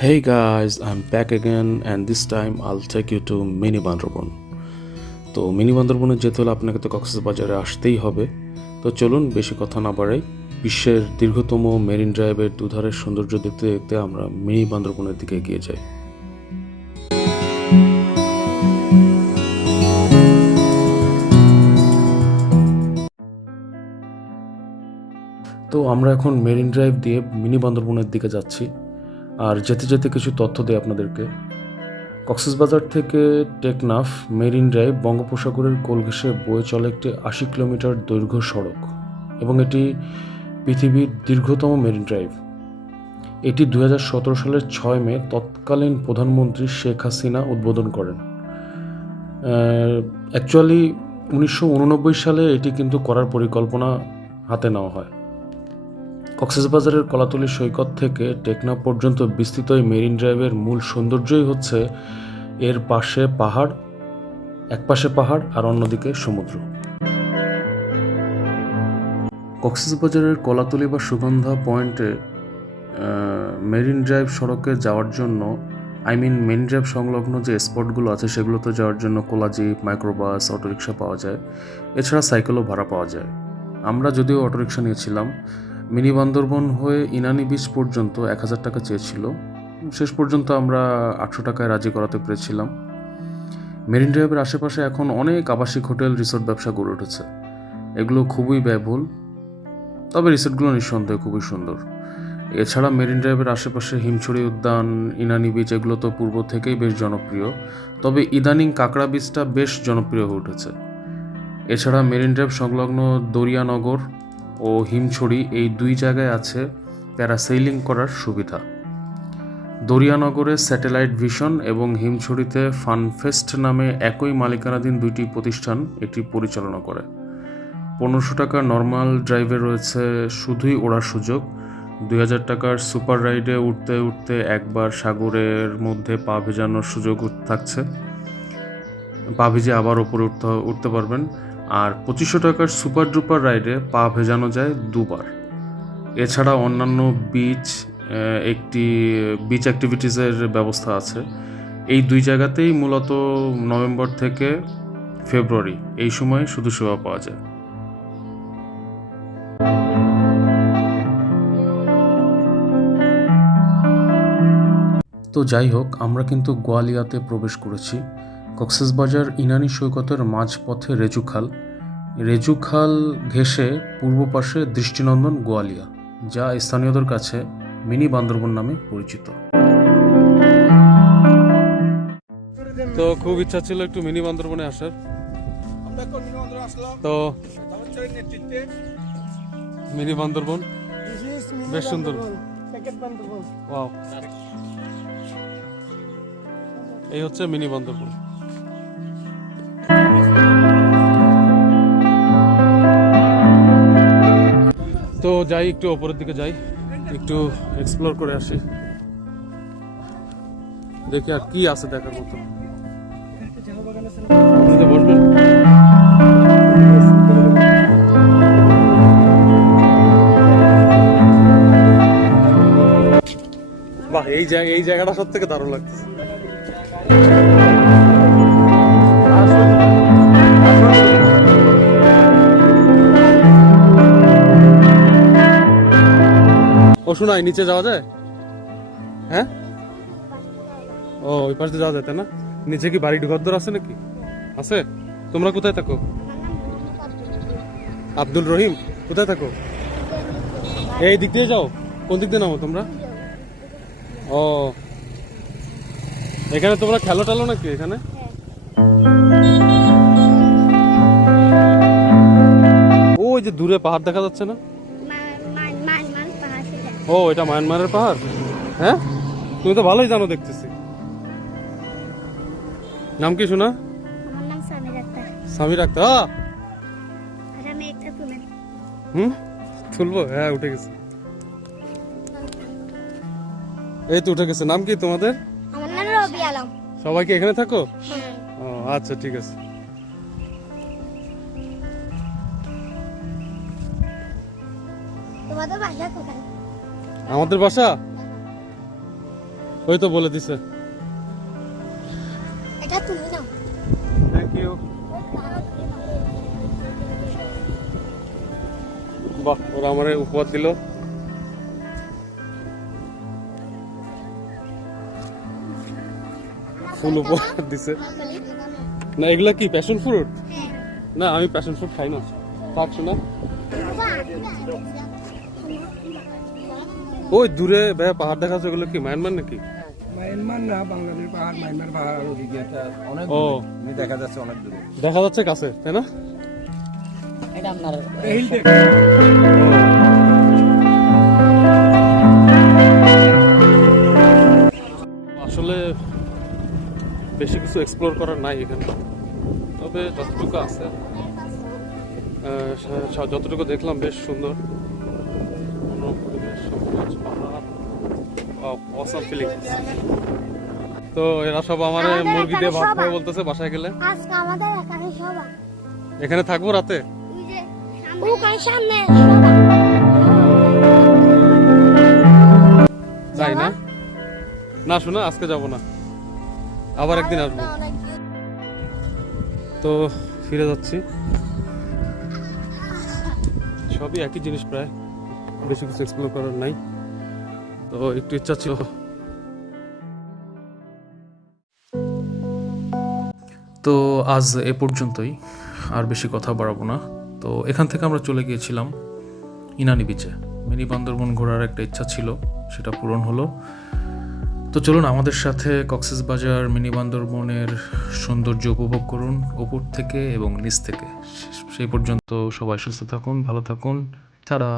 Hey guys, I'm back again and this time I'll take you to mini Bandarban. তো mini বান্দরবনে যেতে হলে আপনাকে তো কক্সবাজারে আসতেই হবে। তো চলুন বেশি কথা না বাড়াই, বিশ্বের দীর্ঘতম মেরিন ড্রাইভের দুধারের সৌন্দর্য দেখতে দেখতে আমরা মিনি বান্দরবনের দিকে এগিয়ে যাই। তো আমরা এখন মেরিন ড্রাইভ দিয়ে মিনি বান্দরবনের দিকে যাচ্ছি। আর যেতে যেতে কিছু তথ্য দেই আপনাদেরকে। কক্সবাজার থেকে টেকনাফ মেরিন ড্রাইভ বঙ্গোপসাগরের কোল ঘেঁষে বয়ে চলে একটি ৮০ কিলোমিটার দৈর্ঘ্য সড়ক এবং এটি পৃথিবীর দীর্ঘতম মেরিন ড্রাইভ। এটি ২০১৭ সালের ৬ মে তৎকালীন প্রধানমন্ত্রী শেখ হাসিনা উদ্বোধন করেন। অ্যাকচুয়ালি ১৯৮৯ সালে এটি কিন্তু করার পরিকল্পনা হাতে নেওয়া হয়। কক্সবাজারের কলাতলী সৈকত থেকে টেকনাফ পর্যন্ত বিস্তৃত এই মেরিন ড্রাইভের মূল সৌন্দর্যই হচ্ছে এর পাশে পাহাড়, এক পাশে পাহাড় আর অন্যদিকে সমুদ্র। কক্সবাজারের কলাতলী বা সুগন্ধা পয়েন্টে মেরিন ড্রাইভ সড়কে যাওয়ার জন্য মেরিন ড্রাইভ সংলগ্ন যে স্পটগুলো আছে সেগুলোতে যাওয়ার জন্য কোলা জিপ, মাইক্রোবাস, অটোরিকশা পাওয়া যায়। এছাড়া সাইকেলও ভাড়া পাওয়া যায়। আমরা যদিও অটোরিকশা নিয়েছিলাম। মিনি বান্দরবন হয়ে ইনানি বিচ পর্যন্ত ১,০০০ টাকা চেয়েছিল, শেষ পর্যন্ত আমরা ৮০০ টাকায় রাজি করাতে পেরেছিলাম। মেরিন ড্রাইভের আশেপাশে এখন অনেক আবাসিক হোটেল, রিসোর্ট ব্যবসা গড়ে উঠেছে। এগুলো খুবই ব্যয়বহুল, তবে রিসোর্টগুলো নিঃসন্দেহে খুবই সুন্দর। এছাড়া মেরিন ড্রাইভের আশেপাশে হিমছড়ি উদ্যান, ইনানি বিচ এগুলো তো পূর্ব থেকেই বেশ জনপ্রিয়, তবে ইদানিং কাঁকড়া বিচটা বেশ জনপ্রিয় হয়ে উঠেছে। এছাড়া মেরিন ড্রাইভ সংলগ্ন দরিয়ানগর ও হিমছড়ি এই দুই জায়গায় আছে প্যারাসেইলিং করার সুবিধা। দরিয়ানগরে স্যাটেলাইট ভিশন এবং হিমছড়িতে ফানফেস্ট নামে একই মালিকানাধীন দুইটি প্রতিষ্ঠান এটি পরিচালনা করে। ১৫০০ টাকার নর্মাল ড্রাইভে রয়েছে শুধুই ওড়ার সুযোগ। ২,০০০ টাকার সুপার রাইডে উঠতে উঠতে একবার সাগরের মধ্যে পা ভেজানোর সুযোগ থাকছে, পা ভিজে আবার ওপরে উঠতে পারবেন। আর ২৫০০ টাকার সুপার ডুপার রাইডে পা ভেজানো যায় দুবার। এছাড়া অন্যান্য বিচ অ্যাক্টিভিটিসের ব্যবস্থা আছে। এই দুই জায়গাতেই মূলত নভেম্বর থেকে ফেব্রুয়ারি এই সময় শুধু সেবা পাওয়া যায়। তো যাই হোক, আমরা কিন্তু গোয়ালিয়াতে প্রবেশ করেছি। কক্সবাজার ইনানি সৈকতের মাঝপথে রেজুখাল ঘেঁষে পূর্ব পাশে দৃষ্টিনন্দন গোয়ালিয়া, যা স্থানীয়দের কাছে মিনি বান্দরবন নামে পরিচিত। তো খুব ইচ্ছা ছিল একটু মিনি বান্দরবনে আসার, তো মিনি বান্দরবন বেশ সুন্দর। ওয়াও, এই হচ্ছে মিনি বান্দরবন। তো যাই, একটু ওপরের দিকে যাই, একটু এক্সপ্লোর করে আসি, দেখি আর কি আছে দেখার মতো। বসবেন? বাহ, এই জায়গাটা সব থেকে দারুণ লাগছে। ও শোনাই, নিচে যাওয়া যায়? হ্যাঁ, ও ওই পাশে যাওয়া যায়, তাই না? নিচে কি বাড়ি ঢুকার আছে নাকি? আছে? তোমরা কোথায় থাকো? আব্দুল রহিম, কোথায় থাকো? এই দিক দিয়ে যাও। কোন দিক দিয়ে নামো তোমরা? ও, এখানে তোমরা খেলো টেলো নাকি এখানে? ওই যে দূরে পাহাড় দেখা যাচ্ছে না? ও, এটা মায়ানমারের পাহাড়। হ্যাঁ, তুমি তো ভালোই জানো দেখতেছি। নাম কি শোনা? সামির আক্তার। তুলবো? হ্যাঁ, উঠে গেছে। এই তো উঠে গেছে। নাম কি তোমাদের? সবাই কি এখানে থাকো? ও আচ্ছা, ঠিক আছে। আমাদের বাসা ওই তো বলে দিছে। এটা তুমি নাও। Thank you. বাহ, ওরা আমারে উপহার দিল। ফুল উপহার দিছে। না এগুলা কি প্যাশন ফ্রুট? না আমি প্যাশন ফ্রুট খাই না। পারছো না? ওই দূরে ভাইয়া পাহাড় দেখা যাচ্ছে, ওগুলো কি মায়ানমার নাকি? মায়ানমার না, বাংলাদেশ পাহাড়, মায়ানমার পাহাড় ওদিকে এটা অনেক ও দূরে দেখা যাচ্ছে, অনেক দূরে। দেখা যাচ্ছে কাছে, তাই না? এটা আপনার এই দেখ। আসলে বেশি কিছু এক্সপ্লোর করার নাই এখানে, তবে যতটুকু আছে যতটুকু দেখলাম বেশ সুন্দর পরিবেশ, অসাম ফিলিং। তো এরা সব আমার মুরগি দিয়ে ভাত খাবে বলতেছে বাসায় গেলে। আজকে আমাদের এখানে সভা। এখানে থাকবো রাতে? ওখানে সামনে যাই না না শোনা, আজকে যাব না, আবার একদিন আসবো। তো ফিরে যাচ্ছি, সবই একই জিনিস প্রায়, বেশি কিছু এক্সপ্লোর করার নাই। তো একটু ইচ্ছা ছিল। তো আজ এ পর্যন্তই, আর বেশি কথা বাড়াবো না। তো এখান থেকে আমরা চলে গিয়েছিলাম ইনানি বিচে। মিনি বান্দরবন ঘোরার একটা ইচ্ছা ছিল, সেটা পূরণ হলো। তো চলুন আমাদের সাথে কক্সবাজার মিনি বান্দরবনের সৌন্দর্য উপভোগ করুন উপর থেকে এবং নিচ থেকে। সেই পর্যন্ত সবাই সুস্থ থাকুন, ভালো থাকুন, টাটা।